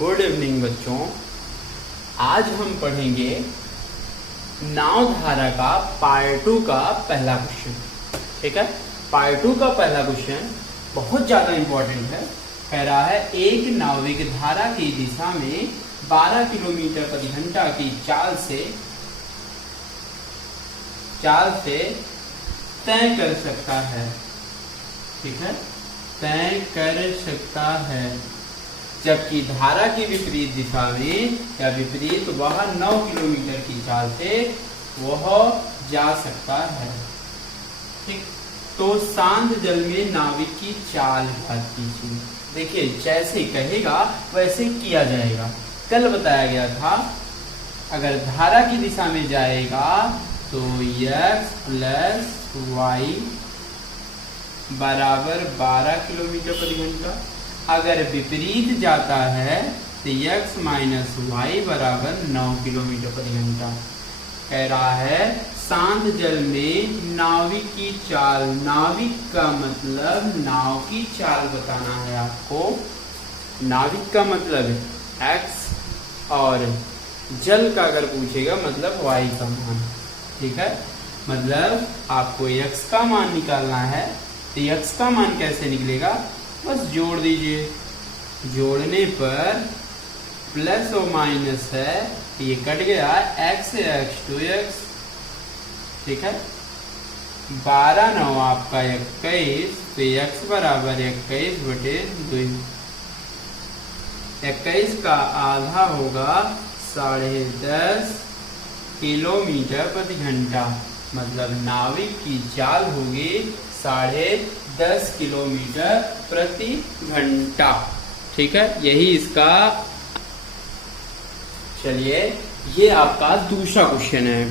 Good evening बच्चों। आज हम पढ़ेंगे नाव धारा का पार्ट 2 का पहला क्वेश्चन। ठीक है, पार्ट 2 का पहला क्वेश्चन बहुत ज्यादा इंपॉर्टेंट है। कह रहा है एक नाविक धारा की दिशा में 12 किलोमीटर प्रति घंटा की चाल से तय कर सकता है। ठीक है, तय कर सकता है, जबकि धारा की विपरीत दिशा में या विपरीत वह 9 किलोमीटर की चाल से वह जा सकता है। ठीक, तो शांत जल में नाविक की चाल याद कीजिए। देखिए, जैसे कहेगा वैसे किया जाएगा। कल बताया गया था अगर धारा की दिशा में जाएगा तो x प्लस वाई बराबर 12 किलोमीटर प्रति घंटा। अगर विपरीत जाता है तो x माइनस वाई बराबर 9 किलोमीटर प्रति घंटा। कह रहा है शांत जल में नाविक की चाल, नाविक का मतलब नाव की चाल बताना है आपको। नाविक का मतलब है x और जल का अगर पूछेगा मतलब y का मान। ठीक है, मतलब आपको x का मान निकालना है तो x का मान कैसे निकलेगा, बस जोड़ दीजिए। जोड़ने पर प्लस और माइनस है, ये कट गया, x से x 2x। ठीक है, 12 9 आपका 21, तो x बराबर 21/2। 21 का आधा होगा 10.5 किलोमीटर प्रति घंटा। मतलब नाविक की चाल होगी 10.5 किलोमीटर प्रति घंटा। ठीक है, यही इसका। चलिए, ये आपका दूसरा क्वेश्चन है।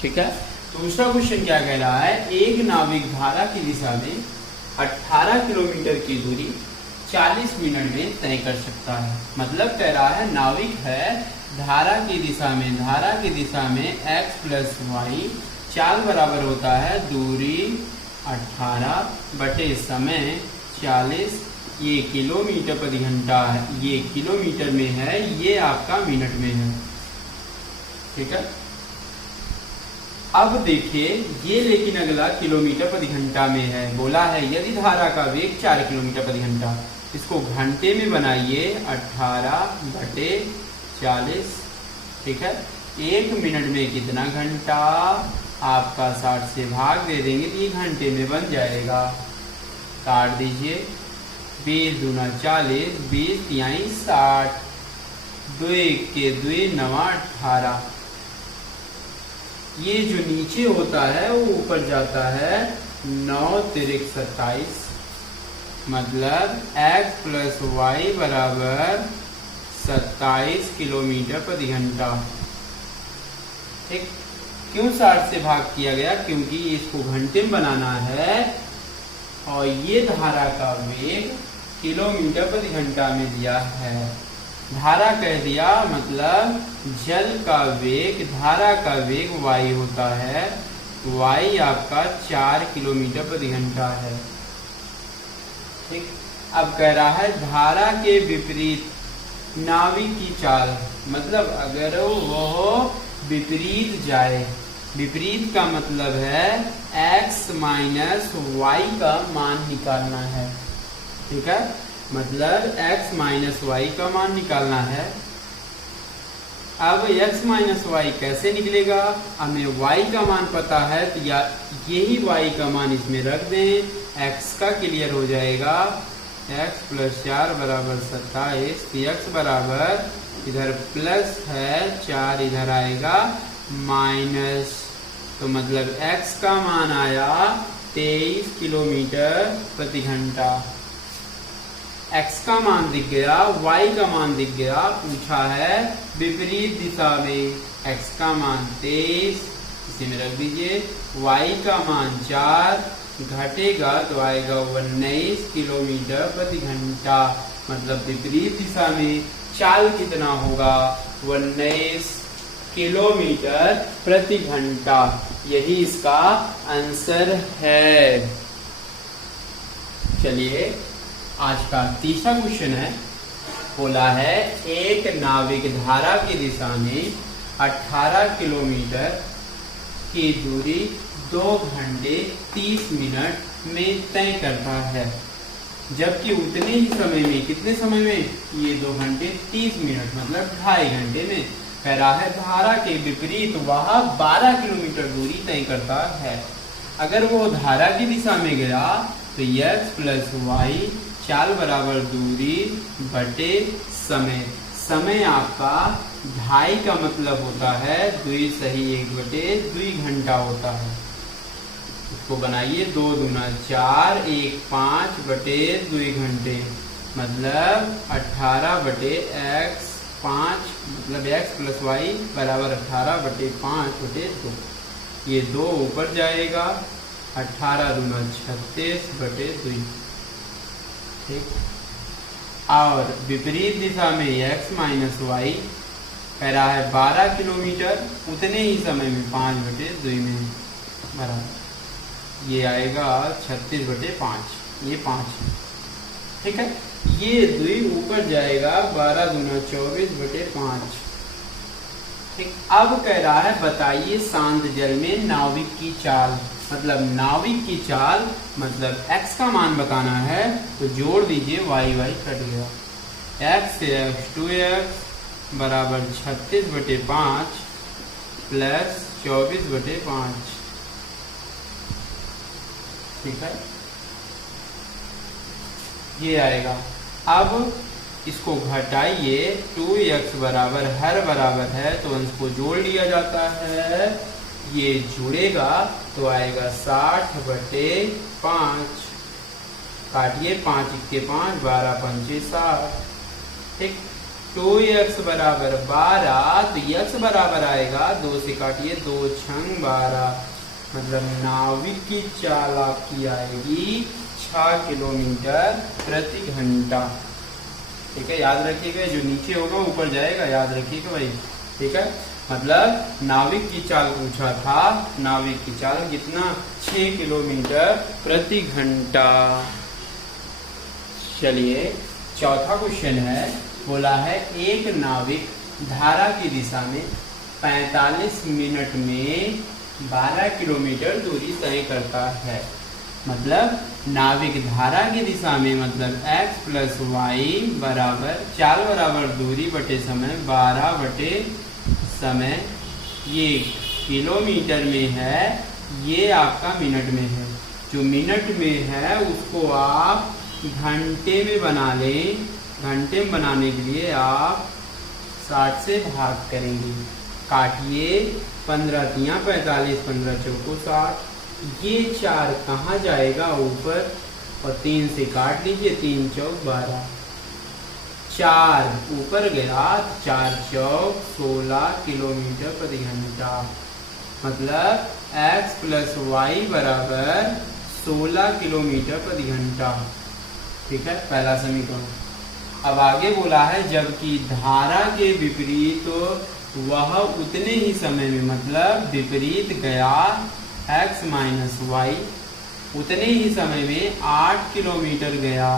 ठीक है, दूसरा क्वेश्चन क्या कह रहा है, एक नाविक धारा की दिशा में 18 किलोमीटर की दूरी 40 मिनट में तय कर सकता है। मतलब कह रहा है नाविक है धारा की दिशा में x प्लस वाई, चाल बराबर होता है दूरी 18 बटे समय 40। ये किलोमीटर प्रति घंटा है, ये किलोमीटर में है, ये आपका मिनट में है। ठीक है, अब देखिए ये लेकिन अगला किलोमीटर प्रति घंटा में है। बोला है यदि धारा का वेग 4 किलोमीटर प्रति घंटा, इसको घंटे में बनाइए 18 बटे 40। ठीक है, 1 मिनट में कितना घंटा, आपका 60 से भाग दे देंगे तो ये घंटे में बन जाएगा। काट दीजिए, 20 दूना 40, 20 यानी 60, 2 के 2 9 18। ये जो नीचे होता है वो ऊपर जाता है, 9 तिरिक 27। मतलब x प्लस वाई बराबर 27 किलोमीटर प्रति घंटा। ठीक, क्यों 60 से भाग किया गया, क्योंकि इसको घंटे में बनाना है और ये धारा का वेग किलोमीटर प्रति घंटा में दिया है। धारा कह दिया मतलब जल का वेग, धारा का वेग y होता है, y आपका 4 किलोमीटर प्रति घंटा है। ठीक, अब कह रहा है धारा के विपरीत नाविक की चाल, मतलब अगर वह विपरीत जाए, विपरीत का मतलब है x माइनस वाई का मान निकालना है। ठीक है, मतलब x माइनस वाई का मान निकालना है। अब x माइनस वाई कैसे निकलेगा, हमें y का मान पता है तो या यही y का मान इसमें रख दें, x का क्लियर हो जाएगा। x प्लस 4 बराबर 27, x बराबर इधर प्लस है 4 इधर आएगा माइनस, तो मतलब x का मान आया 23 किलोमीटर प्रति घंटा। x का मान दिख गया, y का मान दिख गया। पूछा है विपरीत दिशा में, x का मान 23, इसी में रख दीजिए, y का मान 4, घटेगा तो आएगा 19 किलोमीटर प्रति घंटा। मतलब विपरीत दिशा में चाल कितना होगा, 19 किलोमीटर प्रति घंटा। यही इसका आंसर है। चलिए, आज का तीसरा क्वेश्चन है बोला है एक नाविक धारा की दिशा में 18 किलोमीटर की दूरी 2 घंटे 30 मिनट में तय करता है, जबकि उतने ही समय में, कितने समय में, ये 2 घंटे 30 मिनट मतलब 2.5 घंटे में कह रहा है धारा के विपरीत वह 12 किलोमीटर दूरी तय करता है। अगर वो धारा की दिशा में गया तो x प्लस वाई चाल बराबर दूरी बटे समय। समय आपका 2.5 का मतलब होता है 2 सही 1 बटे 2 घंटा होता है। इसको बनाइए 2 दूना 4 1 5 बटे 2 घंटे मतलब 18 बटे x 5 मतलब x प्लस वाई बराबर 18 बटे 5 बटे 2। ये 2 ऊपर जाएगा 18 दूना 36 बटे 2। ठीक, और विपरीत दिशा में x माइनस वाई कह रहा है 12 किलोमीटर उतने ही समय में 5 बटे 2 में बराबर ये आएगा 36 बटे 5, ये 5। ठीक है, ये 2 ऊपर जाएगा 12 दूना 24 बटे 5। ठीक, अब कह रहा है बताइए शांत जल में नाविक की चाल, मतलब नाविक की चाल मतलब x का मान बताना है तो जोड़ दीजिए y कट गया। x से x 2x बराबर 36 बटे 5 प्लस 24 बटे 5। ठीक है, ये आएगा। अब इसको घटाइए 2x बराबर हर बराबर है तो अंश को जोड़ लिया जाता है, ये जुड़ेगा तो आएगा 60 बटे 5। काटिए 5 1 5 12 5 60। ठीक, 2x बराबर 12 तो x बराबर आएगा 2 से काटिए 2 6 12 मतलब नाविक की चाल आपकी आएगी 6 किलोमीटर प्रति घंटा। ठीक है, याद रखिएगा जो नीचे होगा ऊपर जाएगा, याद रखिएगा भाई। ठीक है, मतलब नाविक की चाल पूछा था, नाविक की चाल कितना 6 किलोमीटर प्रति घंटा। चलिए चौथा क्वेश्चन है, बोला है एक नाविक धारा की दिशा में 45 मिनट में 12 किलोमीटर दूरी तय करता है। मतलब नाविक धारा की दिशा में मतलब x प्लस वाई बराबर चाल बराबर दूरी बटे समय 12 बटे समय। ये किलोमीटर में है, ये आपका मिनट में है। जो मिनट में है उसको आप घंटे में बना लें। घंटे में बनाने के लिए आप 60 से भाग करेंगे। काटिए 15 तिया 45 15 चौको 60। ये 4 कहाँ जाएगा ऊपर और 3 से काट लीजिए 3 चौक 12। 4 ऊपर गया 4 चौक 16 किलोमीटर प्रति घंटा। मतलब x प्लस वाई बराबर 16 किलोमीटर प्रति घंटा। ठीक है, पहला समीकरण। अब आगे बोला है जबकि धारा के विपरीत वह उतने ही समय में मतलब विपरीत गया x माइनस वाई उतने ही समय में 8 किलोमीटर गया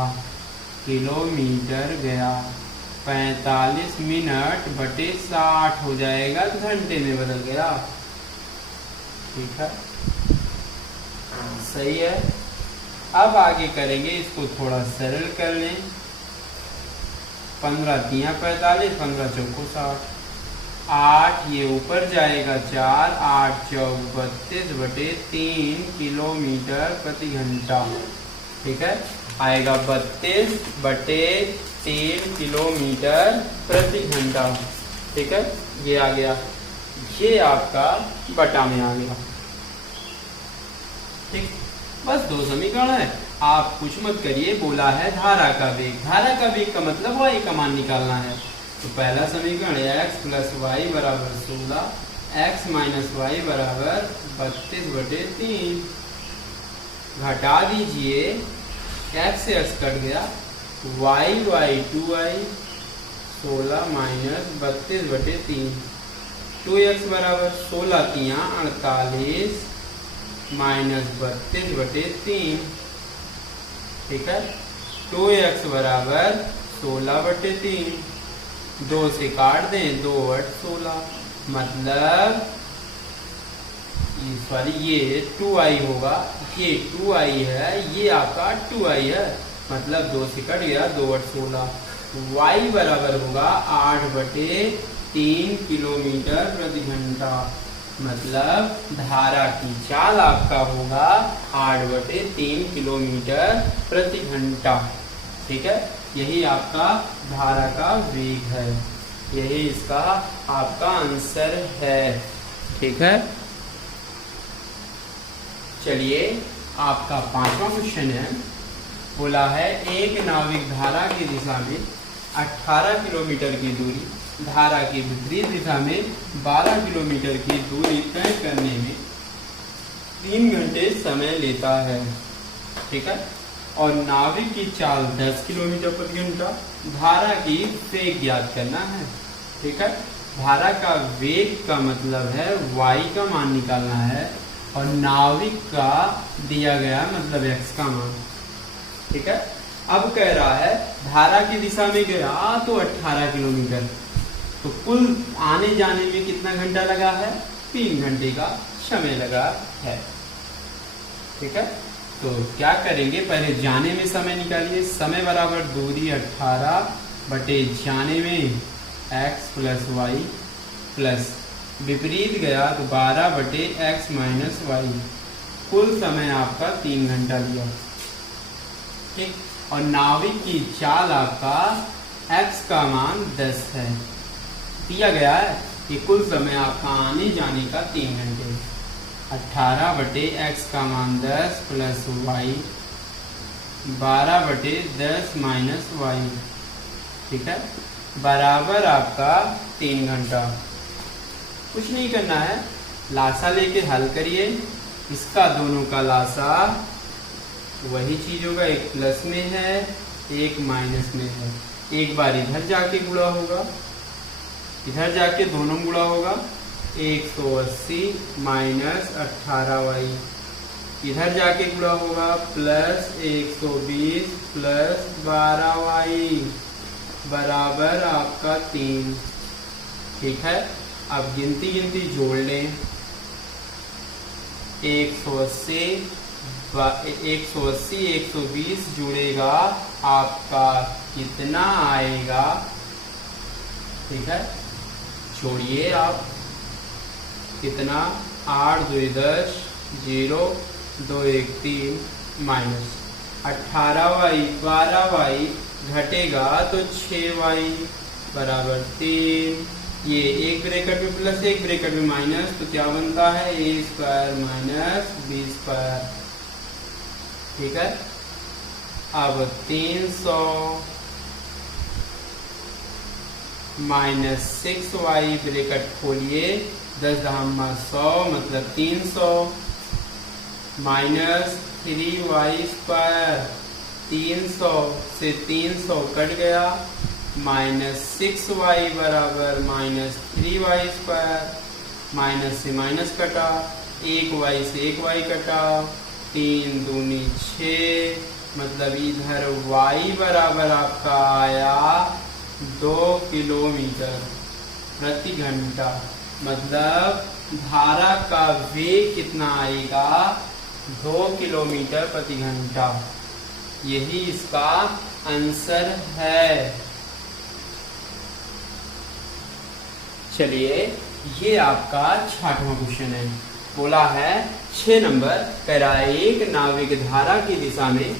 45 मिनट बटे 60 हो जाएगा तो घंटे में बदल गया। ठीक है, सही है। अब आगे करेंगे, इसको थोड़ा सरल कर लें। 15 तिया 45 15 चौको 60। 8 ये ऊपर जाएगा 4 8 चौक 32 बटे 3 किलोमीटर प्रति घंटा। ठीक है, आएगा 32 बटे 3 किलोमीटर प्रति घंटा। ठीक है, ये आ गया, ये आपका बटा में आ गया। ठीक, बस 2 समीकरण है, आप कुछ मत करिए। बोला है धारा का वेग, धारा का वेग का मतलब y का मान निकालना है। तो पहला समीकरण x प्लस वाई बराबर 16, x माइनस वाई बराबर 32 बटे 3। घटा दीजिए, x से x कट गया, y 2y 16 माइनस 32 बटे 3। 2x बराबर 16 तिया 48 माइनस 32 बटे 3। ठीक है, 2x बराबर 16/3, 2 से काट दें, 2 8 16, मतलब सॉरी ये 2i होगा, ये 2i है, ये आपका 2i है, मतलब 2 से कट गया, 2 8 16। y बराबर होगा 8/3 किलोमीटर प्रति घंटा, मतलब धारा की चाल आपका होगा 8/3 किलोमीटर प्रति घंटा। ठीक है, यही आपका धारा का वेग है, यही इसका आपका आंसर है। ठीक है, चलिए आपका 5वां क्वेश्चन है, बोला है एक नाविक धारा की दिशा में 18 किलोमीटर की दूरी, धारा की विपरीत दिशा में 12 किलोमीटर की दूरी तय करने में 3 घंटे समय लेता है। ठीक है, और नाविक की चाल 10 किलोमीटर प्रति घंटा, धारा की वेग ज्ञात करना है। ठीक है, धारा का वेग का मतलब है y का मान निकालना है, और नाविक का दिया गया मतलब x का मान। ठीक है, अब कह रहा है धारा की दिशा में गया तो 18 किलोमीटर, तो कुल आने जाने में कितना घंटा लगा है, 3 घंटे का समय लगा है। ठीक है, तो क्या करेंगे, पहले जाने में समय निकालिए, समय बराबर दूरी 18 बटे जाने में x प्लस वाई प्लस विपरीत गया तो 12/x माइनस वाई, कुल समय आपका 3 घंटा लिया। ठीक, और नाविक की चाल आपका x का मान 10 है, दिया गया है कि कुल समय आपका आने जाने का 3 घंटे, 18/x का मान 10 प्लस वाई 12/10 माइनस वाई। ठीक है, बराबर आपका 3 घंटा। कुछ नहीं करना है, लासा लेके हल करिए, इसका दोनों का लासा वही चीज होगा, एक प्लस में है एक माइनस में है, एक बार इधर जाके गुणा होगा, इधर जाके दोनों गुणा होगा, 180 माइनस 18y, इधर जाके गुणा होगा प्लस 120 प्लस 12y बराबर आपका 3। ठीक है, अब गिनती जोड़ लें, 180 120 जुड़ेगा आपका कितना आएगा। ठीक है, छोड़िए आप, कितना 8 2 10 0 2 1 3 माइनस 18y 12y घटेगा तो 6y बराबर 3, ये एक ब्रैकेट में प्लस एक ब्रैकेट में माइनस, तो क्या बनता है a² माइनस b²। ठीक है, अब 300 माइनस 6y ब्रैकेट खोलिए, 10 दहम्मा 100 मतलब 300 माइनस 3y², 300 से 300 कट गया, माइनस 6y बराबर माइनस 3y², माइनस से माइनस कटा, 1y से 1y कटा, 3 दूनी 6, मतलब इधर y बराबर आपका आया 2 किलोमीटर प्रति घंटा, मतलब धारा का वेग कितना आएगा 2 किलोमीटर प्रति घंटा, यही इसका आंसर है। चलिए ये आपका 6वां क्वेश्चन है, बोला है 6 नंबर, कह रहा है एक नाविक धारा की दिशा में,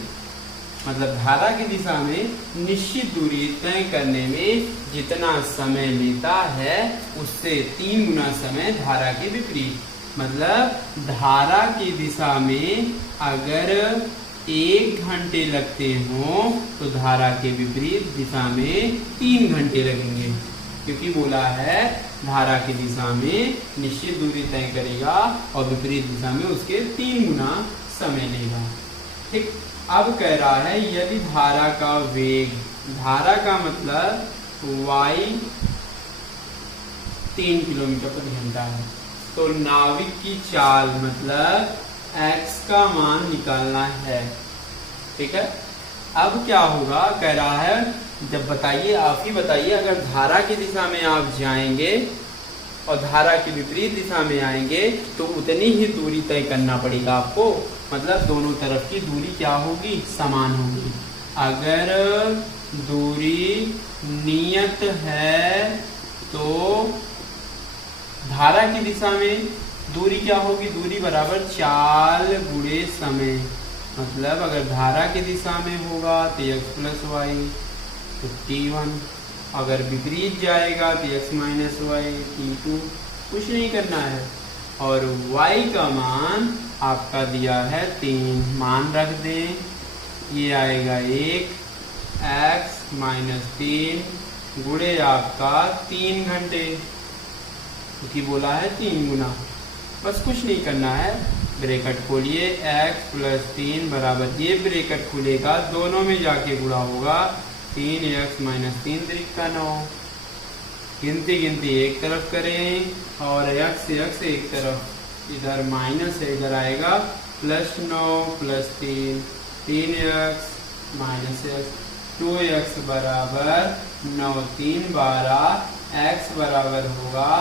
मतलब धारा की दिशा में निश्चित दूरी तय करने में जितना समय लेता है उससे 3 गुना समय धारा के विपरीत, मतलब धारा की दिशा में अगर 1 घंटे लगते हो तो धारा के विपरीत दिशा में 3 घंटे लगेंगे, क्योंकि बोला है धारा की दिशा में निश्चित दूरी तय करेगा और विपरीत दिशा में उसके 3 गुना समय लेगा। ठीक, अब कह रहा है यदि धारा का वेग, धारा का मतलब y 3 किलोमीटर प्रति घंटा है, तो नाविक की चाल मतलब x का मान निकालना है। ठीक है, अब क्या होगा, कह रहा है जब बताइए, आप ही बताइए, अगर धारा की दिशा में आप जाएंगे और धारा की विपरीत दिशा में आएंगे तो उतनी ही दूरी तय करना पड़ेगा आपको। मतलब दोनों तरफ की दूरी क्या होगी, समान होगी। अगर दूरी नियत है तो धारा की दिशा में दूरी क्या होगी, दूरी बराबर चाल गुणे समय। मतलब अगर धारा की दिशा में होगा तो x प्लस वाई तो t1, अगर विपरीत जाएगा तो x माइनस वाई t2। कुछ नहीं करना है। और y का मान आपका दिया है 3, मान रख दें, ये आएगा 1 x माइनस 3 गुणे आपका 3 घंटे, क्योंकि बोला है 3 गुना। बस कुछ नहीं करना है, ब्रैकेट खोलिए, x प्लस 3 बराबर, ये ब्रैकेट खुलेगा, दोनों में जाके गुणा होगा, 3x माइनस 3 त्रिक का 9। गिनती गिनती एक तरफ करें और x एक तरफ, इधर माइनस है, इधर आएगा plus 9 plus 3, 3x minus x, 2x बराबर 9 3 12, x बराबर होगा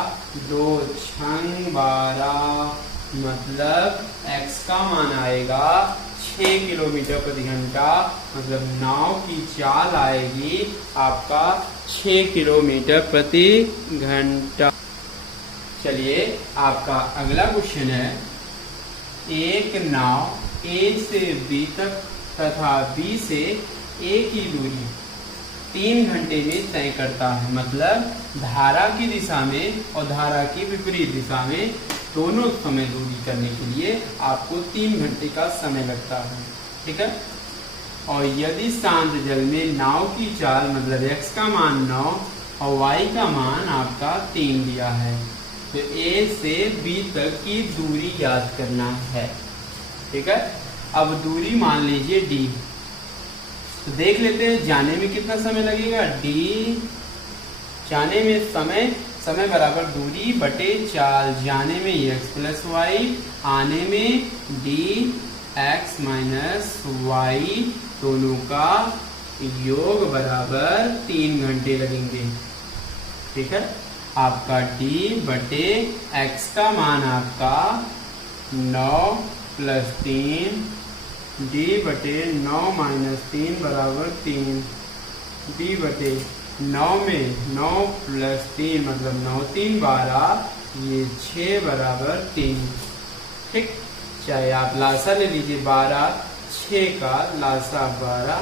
2 6 12, मतलब x का मान आएगा 6 किलोमीटर प्रति घंटा। मतलब नाव की चाल आएगी आपका 6 किलोमीटर प्रति घंटा। चलिए आपका अगला क्वेश्चन है, एक नाव A से B तक तथा B से A की दूरी 3 घंटे में तय करता है। मतलब धारा की दिशा में और धारा की विपरीत दिशा में दोनों समय दूरी करने के लिए आपको 3 घंटे का समय लगता है, ठीक है। और यदि शांत जल में नाव की चाल, मतलब x का मान 9 और y का मान आपका 3 दिया है, तो A से B तक की दूरी याद करना है, ठीक है। अब दूरी मान लीजिए d, तो देख लेते हैं जाने में कितना समय लगेगा। d जाने में समय बराबर दूरी बटे चाल, जाने में x प्लस वाई, आने में d x माइनस वाई, दोनों का योग बराबर 3 घंटे लगेंगे, ठीक है। आपका d बटे x का मान आपका 9 प्लस 3, d बटे 9 माइनस 3 बराबर 3, d बटे 9 में 9 प्लस 3 मतलब 9 3 12, ये 6 बराबर 3, ठीक। चाहे आप लासा ले लीजिए 12, 6 का लासा 12,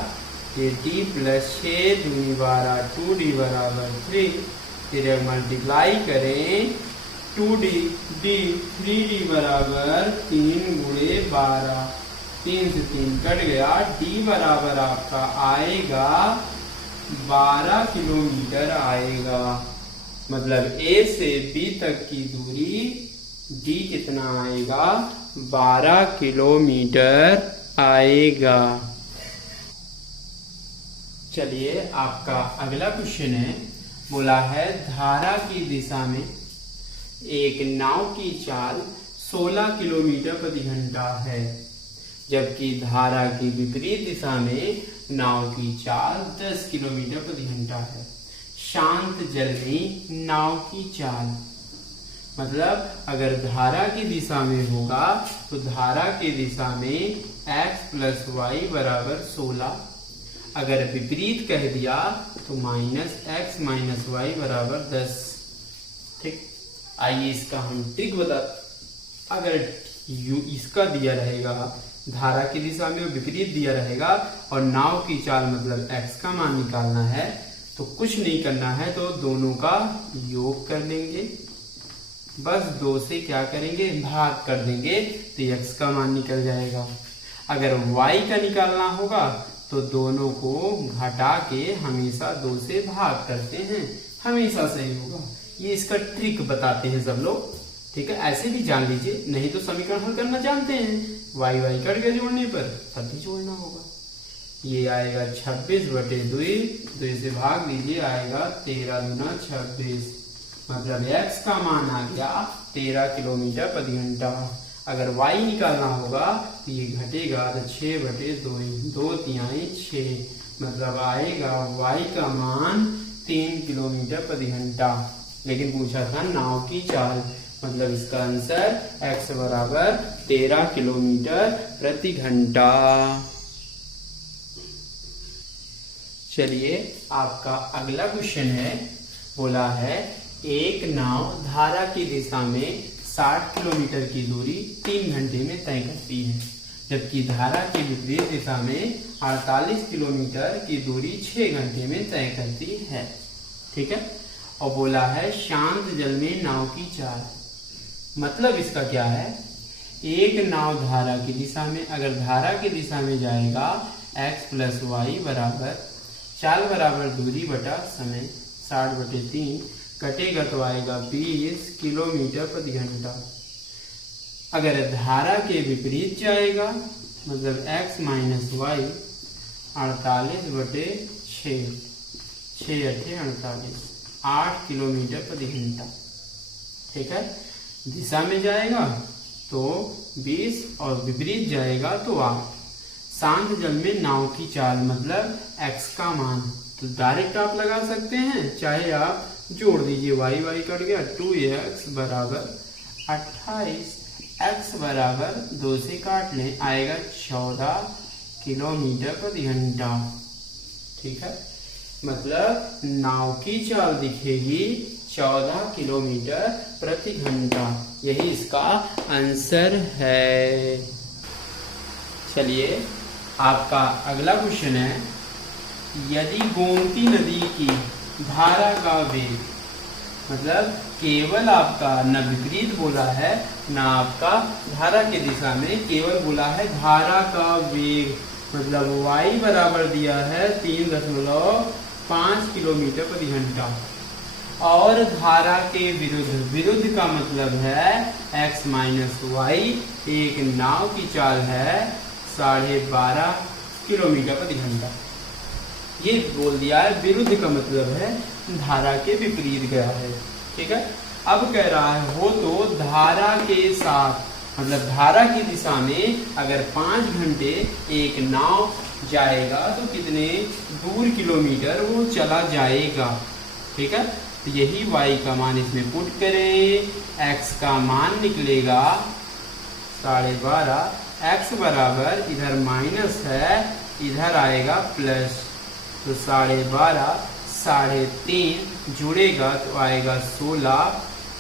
ये d प्लस 6 दूनी 12, 2d बराबर 3, फिर मल्टीप्लाई करें 2d, d 3d बराबर 3 गुणे 12, 3 से 3 कट गया, d बराबर आपका आएगा 12 किलोमीटर आएगा। मतलब A से B तक की दूरी D कितना आएगा, 12 किलोमीटर आएगा। चलिए आपका अगला क्वेश्चन है, बोला है धारा की दिशा में एक नाव की चाल 16 किलोमीटर प्रति घंटा है, जबकि धारा की विपरीत दिशा में नाव की चाल 10 किलोमीटर प्रति घंटा है। शांत जल में नाव की चाल, मतलब अगर धारा की दिशा में होगा तो धारा की दिशा में x प्लस वाई बराबर 16, अगर विपरीत कह दिया तो माइनस x माइनस वाई बराबर 10, ठीक। आइए इसका हम ट्रिक बता, अगर इसका दिया रहेगा धारा की दिशा में विपरीत दिया रहेगा और नाव की चाल मतलब x का मान निकालना है, तो कुछ नहीं करना है, तो दोनों का योग कर देंगे, बस 2 से क्या करेंगे भाग कर देंगे, तो x का मान निकल जाएगा। अगर y का निकालना होगा तो दोनों को घटा के हमेशा 2 से भाग करते हैं, हमेशा सही होगा। ये इसका ट्रिक बताते हैं सब लोग, ठीक है। ऐसे भी जान लीजिए, नहीं तो समीकरण हल करना जानते हैं, y कट गया जोड़ने पर तब भी जोड़ना होगा। ये आएगा 26 बटे 2 से भाग दीजिए, आएगा 13 गुना 26, मतलब x का मान आ गया 13 किलोमीटर प्रति घंटा। अगर y निकालना होगा तो ये घटेगा तो 6/2, 2×3 6, मतलब आएगा y का मान 3 किलोमीटर प्रति घंटा। लेकिन पूछा था नाव की चाल, मतलब इसका आंसर x बराबर 13 किलोमीटर प्रति घंटा। चलिए आपका अगला क्वेश्चन है, बोला है एक नाव धारा की दिशा में 60 किलोमीटर की दूरी 3 घंटे में तय करती है, जबकि धारा की विपरीत दिशा में 48 किलोमीटर की दूरी 6 घंटे में तय करती है। ठीक है, और बोला है शांत जल में नाव की चाल। मतलब इसका क्या है, एक नाव धारा की दिशा में, अगर धारा की दिशा में जाएगा x + y बराबर चाल बराबर दूरी बटा समय 60/3, कटेगा तो आएगा 20 किलोमीटर प्रति घंटा। अगर धारा के विपरीत जाएगा मतलब x - y 48/6, 6×8 = 8 किलोमीटर प्रति घंटा। ठीक है, दिशा में जाएगा तो 20 और विपरीत जाएगा तो 8। शांत जल में नाव की चाल मतलब x का मान, तो डायरेक्ट आप लगा सकते हैं, चाहे आप जोड़ दीजिए, y कट गया, 2x बराबर 28, x बराबर 2 से काट लें, आएगा 14 किलोमीटर प्रति घंटा। ठीक है, मतलब नाव की चाल दिखेगी 14 किलोमीटर प्रति घंटा, यही इसका आंसर है। चलिए आपका अगला क्वेश्चन है, यदि गोमती नदी की धारा का वेग, मतलब केवल आपका न विपरीत बोला है न आपका धारा की दिशा में, केवल बोला है धारा का वेग, मतलब y बराबर दिया है 3.5 किलोमीटर प्रति घंटा, और धारा के विरुद्ध का मतलब है x - y, एक नाव की चाल है 12.5 किलोमीटर प्रति घंटा। ये बोल दिया है, विरुद्ध का मतलब है धारा के विपरीत गया है। ठीक है, अब कह रहा है हो तो धारा के साथ, मतलब धारा की दिशा में अगर 5 घंटे एक नाव जाएगा तो कितने दूर किलोमीटर वो चला जाएगा। ठीक है, तो यही y का मान इसमें पुट करें, x का मान निकलेगा 12.5, x बराबर इधर माइनस है, इधर आएगा प्लस, तो 12.5 3.5 जुड़ेगा तो आएगा 16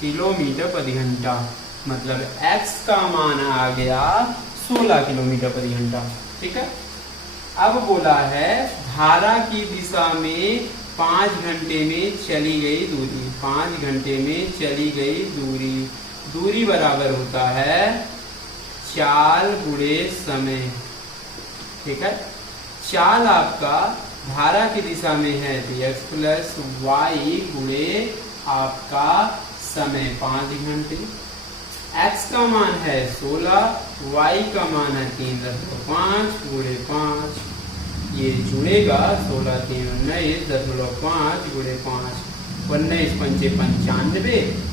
किलोमीटर प्रति घंटा, मतलब x का मान आ गया 16 किलोमीटर प्रति घंटा। ठीक है, अब बोला है धारा की दिशा में 5 घंटे में चली गई दूरी, 5 घंटे में चली गई दूरी बराबर होता है चाल गुणे समय। ठीक है, चाल आपका धारा की दिशा में है तो x + y गुणे आपका समय 5 घंटे, x का मान है 16, y का मान है 3.5 गुणे 5, ये जुड़ेगा 16 3 19.5 गुणे 5, 19 5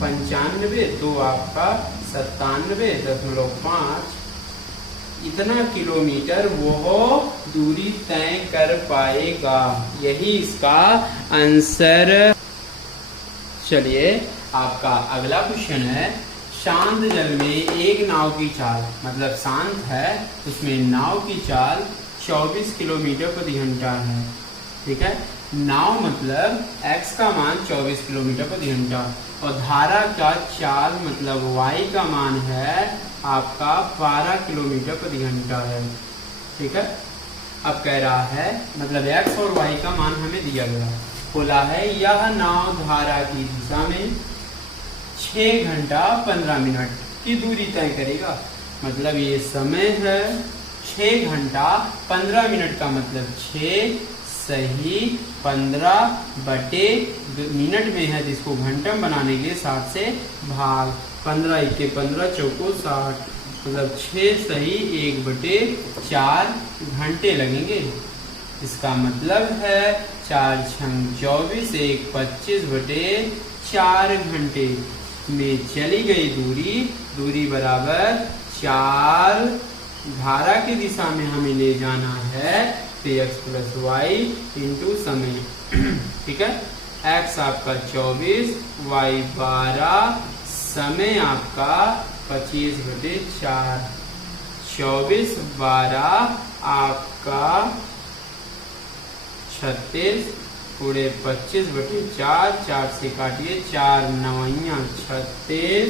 95, तो आपका 97.5, इतना किलोमीटर वो दूरी तय कर पाएगा, यही इसका आंसर। चलिए आपका अगला क्वेश्चन है, शांत जल में एक नाव की चाल, मतलब शांत है उसमें नाव की चाल 24 किलोमीटर प्रति घंटा है। ठीक है, नाव मतलब x का मान 24 किलोमीटर प्रति घंटा, और धारा का चाल मतलब y का मान है आपका 12 किलोमीटर प्रति घंटा है। ठीक है, अब कह रहा है मतलब x और y का मान हमें दिया गया, बोला है यह नाव धारा की दिशा में 6 घंटा 15 मिनट की दूरी तय करेगा, मतलब ये समय है 6 घंटा 15 मिनट का मतलब 6 सही 15 बटे मिनट में है, जिसको घंटम बनाने के लिए 60 से भाग, 15 × 15 चौको 60, मतलब 6 सही 1/4 घंटे लगेंगे। इसका मतलब है 4 × 24 1 25/4 घंटे में चली गई दूरी बराबर चाल धारा की दिशा में हमें ले जाना है तो x प्लस वाई इंटू समय। ठीक है, x आपका 24, y 12, समय आपका 25/4। 24 12 आपका 36 पूरे 25/4, 4 से काटिए 4 9 36,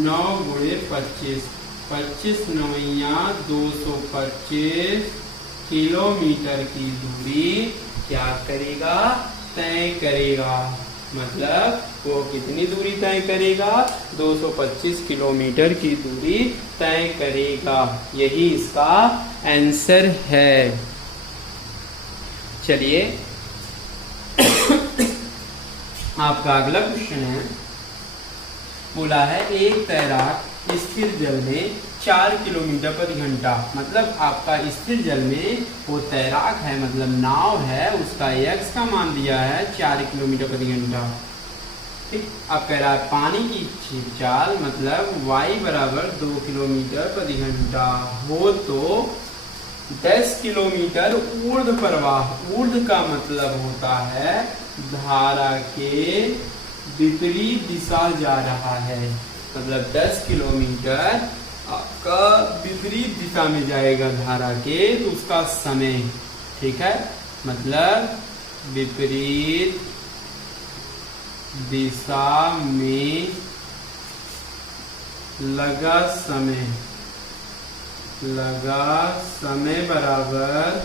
9 गुणे 25, 25 9 225 किलोमीटर की दूरी क्या करेगा, तय करेगा। मतलब वो कितनी दूरी तय करेगा, 225 किलोमीटर की दूरी तय करेगा। यही इसका आंसर है। चलिए आपका अगला क्वेश्चन है, बोला है एक तैराक स्थिर जल में 4 किलोमीटर प्रति घंटा, मतलब आपका स्थिर जल में वो तैराक है, मतलब नाव है, उसका x का मान दिया है 4 किलोमीटर प्रति घंटा। ठीक, अब कह रहा है पानी की चाल मतलब y बराबर 2 किलोमीटर प्रति घंटा हो तो 10 किलोमीटर ऊर्ध्व प्रवाह, ऊर्ध्व का मतलब होता है धारा के विपरीत दिशा जा रहा है, मतलब 10 किलोमीटर आपका विपरीत दिशा में जाएगा धारा के, तो उसका समय। ठीक है, मतलब विपरीत दिशा में लगा समय बराबर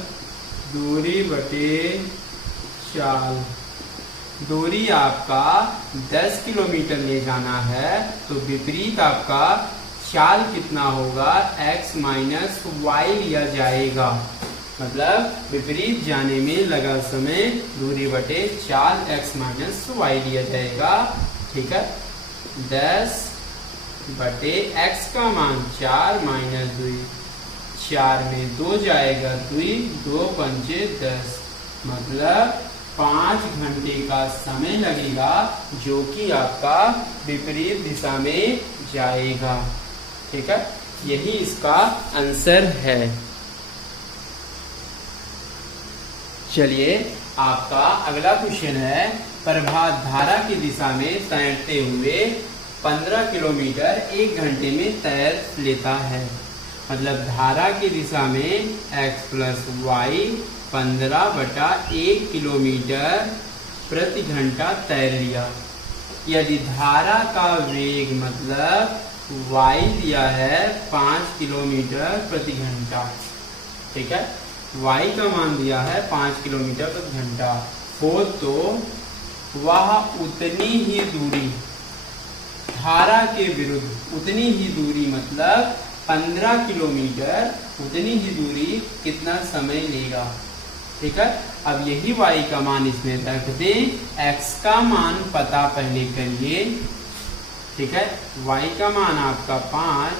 दूरी बटे चाल। दूरी आपका 10 किलोमीटर ले जाना है तो विपरीत आपका चाल कितना होगा, x माइनस वाई लिया जाएगा, मतलब विपरीत जाने में लगा समय दूरी बटे चाल x माइनस वाई लिया जाएगा। ठीक है, 10 बटे x का मान 4 माइनस 2, 4 में 2 जाएगा 2, 2 पंचे 10, मतलब 5 घंटे का समय लगेगा जो कि आपका विपरीत दिशा में जाएगा। ठीक है, यही इसका आंसर है। चलिए आपका अगला क्वेश्चन है, प्रभात धारा की दिशा में तैरते हुए 15 किलोमीटर 1 घंटे में तैर लेता है, मतलब धारा की दिशा में x प्लस वाई 15/1 किलोमीटर प्रति घंटा तैर लिया। यदि धारा का वेग मतलब y दिया है 5 किलोमीटर प्रति घंटा, ठीक है, y का मान दिया है 5 किलोमीटर प्रति घंटा हो तो वह उतनी ही दूरी धारा के विरुद्ध, उतनी ही दूरी मतलब 15 किलोमीटर, उतनी ही दूरी कितना समय लेगा। ठीक है, अब यही y का मान इसमें रख दें, x का मान पता पहले करिए। ठीक है, y का मान आपका 5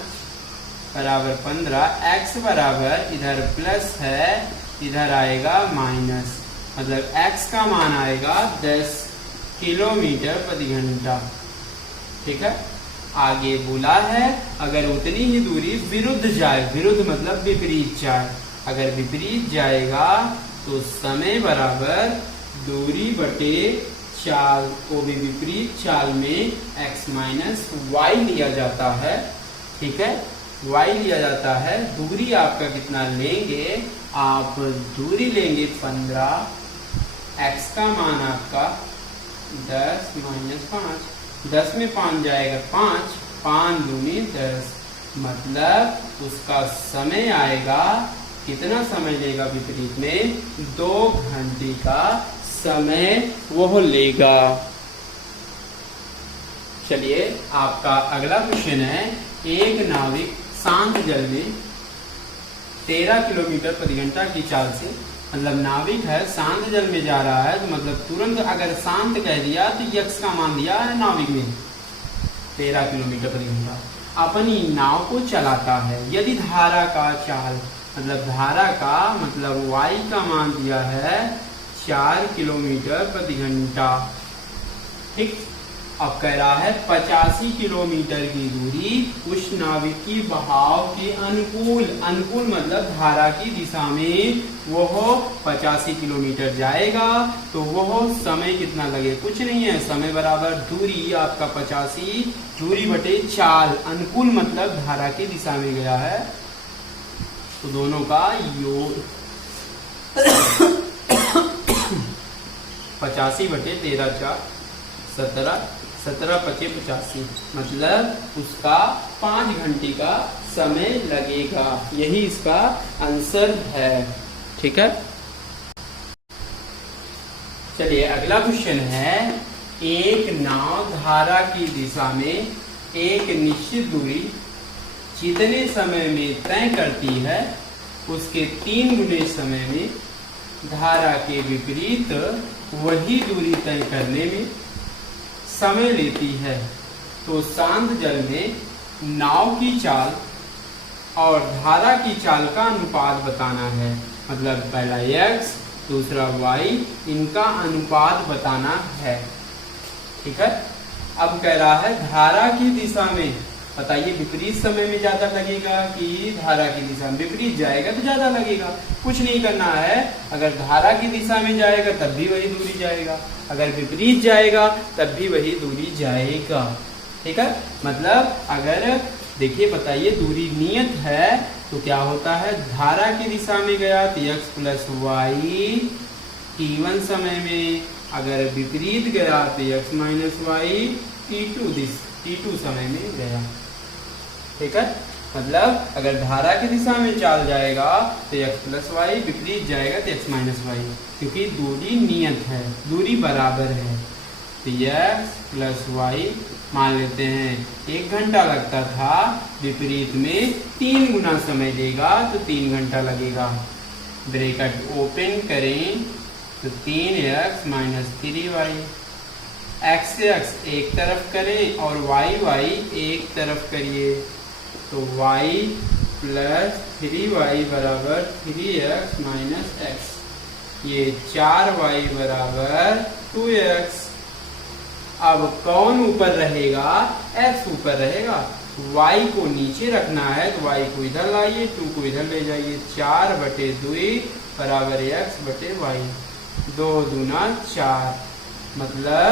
बराबर 15, x बराबर इधर प्लस है, इधर आएगा माइनस, मतलब x का मान आएगा 10 किलोमीटर प्रति घंटा। ठीक है, आगे बोला है अगर उतनी ही दूरी विरुद्ध जाए, विरुद्ध मतलब विपरीत जाए, अगर विपरीत जाएगा तो समय बराबर दूरी बटे चाल, को भी विपरीत चाल में x माइनस वाई लिया जाता है। ठीक है, y लिया जाता है, दूरी आपका कितना लेंगे, आप दूरी लेंगे 15, x का मान आपका 10 माइनस 5, 10 में 5 जाएगा 5, 5 दूनी 10, मतलब उसका समय आएगा, कितना समय लेगा विपरीत में, 2 घंटे का समय वो लेगा। चलिए आपका अगला क्वेश्चन है, एक नाविक शांत जल में 13 किलोमीटर प्रति घंटा की चाल से, मतलब नाविक है शांत जल में जा रहा है, तो मतलब तुरंत अगर शांत कह दिया तो यक्ष का मान दिया है नाविक में 13 किलोमीटर प्रति घंटा, अपनी नाव को चलाता है। यदि धारा का चाल मतलब धारा का मतलब y का मान दिया है 4 किलोमीटर प्रति घंटा। ठीक, अब कह रहा है 85 किलोमीटर की दूरी उस नाविक की बहाव के अनुकूल, अनुकूल मतलब धारा की दिशा में वह 85 किलोमीटर जाएगा, तो वह समय कितना लगे, कुछ नहीं है, समय बराबर दूरी आपका 85 दूरी बटे चाल, अनुकूल मतलब धारा की दिशा में गया है, तो दोनों का योग 85 बटे 13 4 17 17 पचे 85 मतलब उसका 5 घंटे का समय लगेगा। यही इसका आंसर है। ठीक है, चलिए अगला क्वेश्चन है, एक नाव धारा की दिशा में एक निश्चित दूरी जितने समय में तय करती है उसके 3 गुने समय में धारा के विपरीत वही दूरी तय करने में समय लेती है, तो शांत जल में नाव की चाल और धारा की चाल का अनुपात बताना है। मतलब पहला x दूसरा y, इनका अनुपात बताना है। ठीक है, अब कह रहा है धारा की दिशा में, बताइए विपरीत समय में ज्यादा लगेगा कि धारा की दिशा में, विपरीत जाएगा तो ज्यादा लगेगा, कुछ नहीं करना है, अगर धारा की दिशा में जाएगा तब भी वही दूरी जाएगा, अगर विपरीत जाएगा तब भी वही दूरी जाएगा। ठीक है, मतलब अगर देखिए बताइए दूरी नियत है तो क्या होता है, धारा की दिशा में गया तो x प्लस वाई t1 समय में, अगर विपरीत गया तो x माइनस वाई t2 समय में गया। ठीक है, मतलब अगर धारा की दिशा में चाल जाएगा तो x प्लस वाई, विपरीत जाएगा तो x माइनस वाई, क्योंकि दूरी नियत है, दूरी बराबर है। तो x प्लस वाई मान लेते हैं 1 घंटा लगता था, विपरीत में 3 गुना समय लेगा तो 3 घंटा लगेगा। ब्रैकेट ओपन करें तो 3x माइनस 3y, x से x एक तरफ करें और y एक तरफ करिए, तो y प्लस 3y बराबर 3x माइनस x, ये 4y बराबर 2x। अब कौन ऊपर रहेगा, x ऊपर रहेगा, y को नीचे रखना है तो y को इधर लाइए, 2 को इधर ले जाइए, 4 बटे 2 बराबर x बटे y, 2 दूना 4, मतलब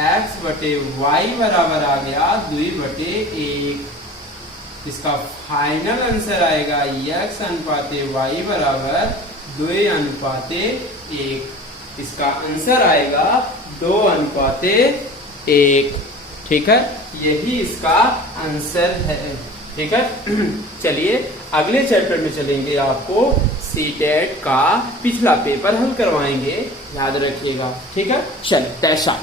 x बटे y बराबर आ गया 2 बटे 1। इसका फाइनल आंसर आएगा x अनुपाते y बराबर 2 अनुपाते 1। इसका आंसर आएगा 2 अनुपाते 1। ठीक है, यही इसका आंसर है। ठीक है, चलिए अगले चैप्टर में चलेंगे, आपको सीटेट का पिछला पेपर हल करवाएंगे, याद रखिएगा। ठीक है, चलिए पैसा